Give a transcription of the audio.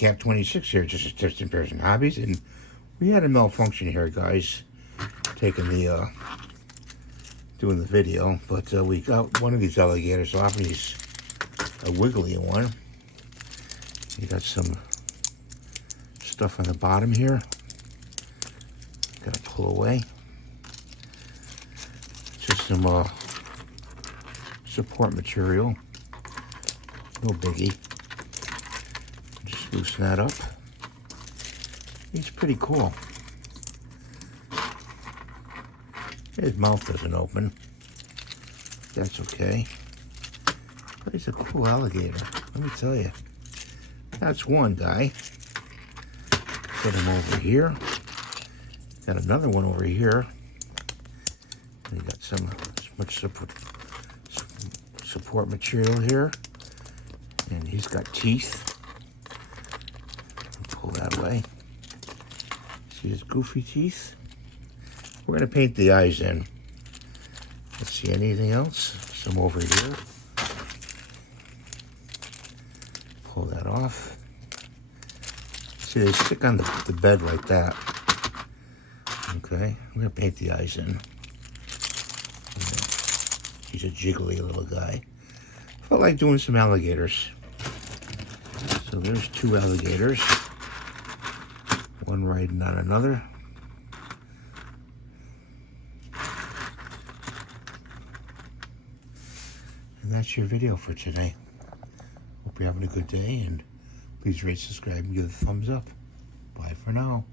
Camp 26 here, just assistant person hobbies, and we had a malfunction here, guys. Taking the doing the video, but we got one of these alligators off, and he's a wiggly one. You got some stuff on the bottom here. Gotta pull away. Just some support material. No biggie. Just loosen that up. He's pretty cool. His mouth doesn't open. That's okay. But he's a cool alligator, let me tell you. That's one guy. Put him over here. Got another one over here. We got much support material here. And he's got teeth. Pull that away. See his goofy teeth? We're going to paint the eyes in. Let's see, anything else? Some over here. Pull that off. See, they stick on the bed like that. Okay, I'm going to paint the eyes in. He's a jiggly little guy. Felt like doing some alligators. So there's two alligators. One riding on another. And that's your video for today. Hope you're having a good day, and please rate, subscribe, and give it a thumbs up. Bye for now.